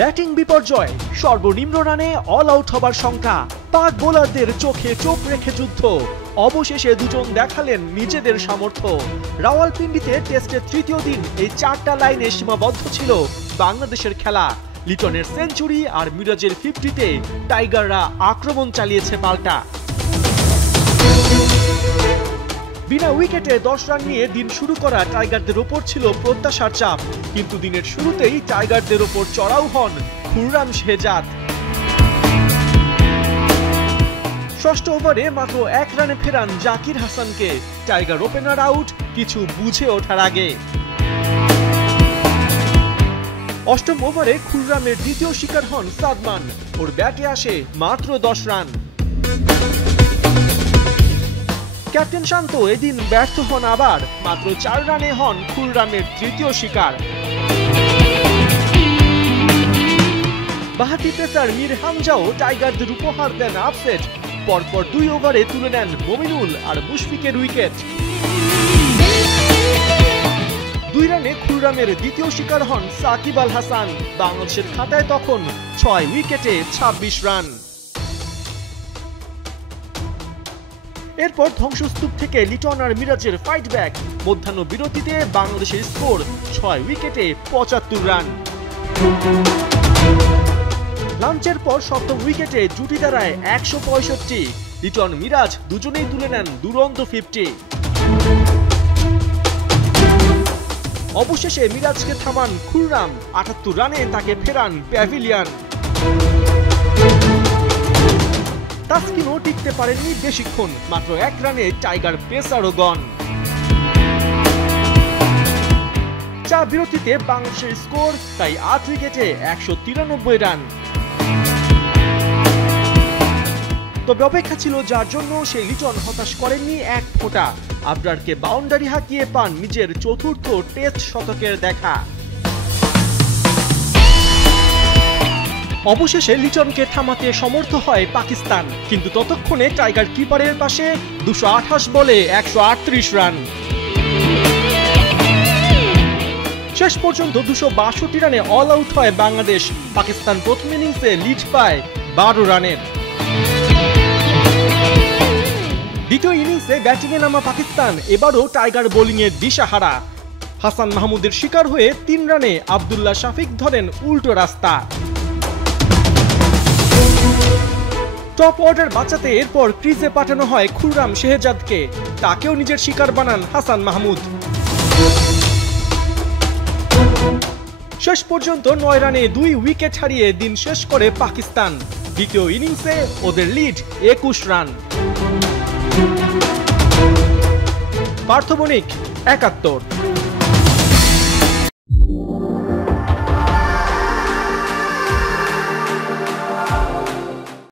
ব্যাটিং বিপর্যয়, সর্বনিম্ন রানে অল আউট হবার শঙ্কা, পাক বোলারদের চোখে চোখ রেখে যুদ্ধ। অবশেষে দুজন দেখালেন নিজেদের সামর্থ্য। রাওয়ালপিন্ডিতে টেস্টের তৃতীয় দিন এই চারটা লাইনে সীমাবদ্ধ ছিল বাংলাদেশের খেলা। লিটনের সেঞ্চুরি আর মিরাজের 50-তে টাইগাররা আক্রমণ চালিয়েছে পাল্টা। বিনা উইকেটে 10 রান নিয়ে দিন শুরু করা টাইগারদের ওপর ছিল প্রত্যাশার চাপ, কিন্তু দিনের শুরুতেই টাইগারদের ওপর চড়াও হন খুররাম শেহজাদ। ষষ্ঠ ওভারে মাত্র 1 রানে ফেরান জাকির হাসানকে। টাইগার ওপেনার আউট কিছু বুঝে ওঠার আগে। অষ্টম ওভারে খুররামের দ্বিতীয় শিকার হন সাদমান। ওর ব্যাটে আসে মাত্র 10 রান। ক্যাপ্টেন শান্ত এদিন ব্যর্থ হন আবার। মাত্র 4 রানে হন খুররামের তৃতীয় শিকার। বাহাতি পেসার মীর হামজাও টাইগারদের উপহার দেন আপসেট। পরপর 2 ওভারে তুলে নেন মমিনুল আর মুশফিকের উইকেট। 2 রানে খুররামের দ্বিতীয় শিকার হন সাকিব আল হাসান। বাংলাদেশের খাতায় তখন 6 উইকেটে 26 রান। এরপর ধ্বংসস্তূপ থেকে লিটন আর মিরাজের ফাইট ব্যাক। মধ্যাহ্ন বিরতিতে বাংলাদেশের স্কোর 6 উইকেটে 75 রান। লাঞ্চের পর সপ্তম উইকেটে জুটি দাঁড়ায় 165। লিটন মিরাজ দুজনেই তুলে নেন দুরন্ত 50। অবশেষে মিরাজকে থামান খুররাম। 78 রানে তাকে ফেরান প্যাভিলিয়ন। তাসকিনও টিকতে পারেননি বেশিক্ষণ। মাত্র 1 রানে টাইগার পেসারও গন। চা বিরতিতে বাংলাদেশের স্কোর তাই 8 উইকেটে 193 রান। তবে অপেক্ষা ছিল যার জন্য সেই লিটন হতাশ করেননি এক ফোঁটা। আবরারকে বাউন্ডারি হাঁকিয়ে পান নিজের চতুর্থ টেস্ট শতকের দেখা। অবশেষে লিটনকে থামাতে সমর্থ হয় পাকিস্তান, কিন্তু ততক্ষণে টাইগার কিপারের পাশে 228 বলে 138 রান। শেষ পর্যন্ত 262 রানে অল আউট হয় বাংলাদেশ। পাকিস্তান প্রথম ইনিংসে লিড পায় 12 রানের। দ্বিতীয় ইনিংসে ব্যাটিংয়ে নামা পাকিস্তান এবারও টাইগার বোলিংয়ে দিশাহারা। হাসান মাহমুদের শিকার হয়ে 3 রানে আব্দুল্লাহ শাফিক ধরেন উল্টো রাস্তা। টপ অর্ডার বাঁচাতে এরপর ক্রিজে পাঠানো হয় খুররাম শেহজাদকে। তাকেও নিজের শিকার বানান হাসান মাহমুদ। শেষ পর্যন্ত 9 রানে 2 উইকেট হারিয়ে দিন শেষ করে পাকিস্তান। দ্বিতীয় ইনিংসে ওদের লিড 21 রান। পার্থ বণিক, 71।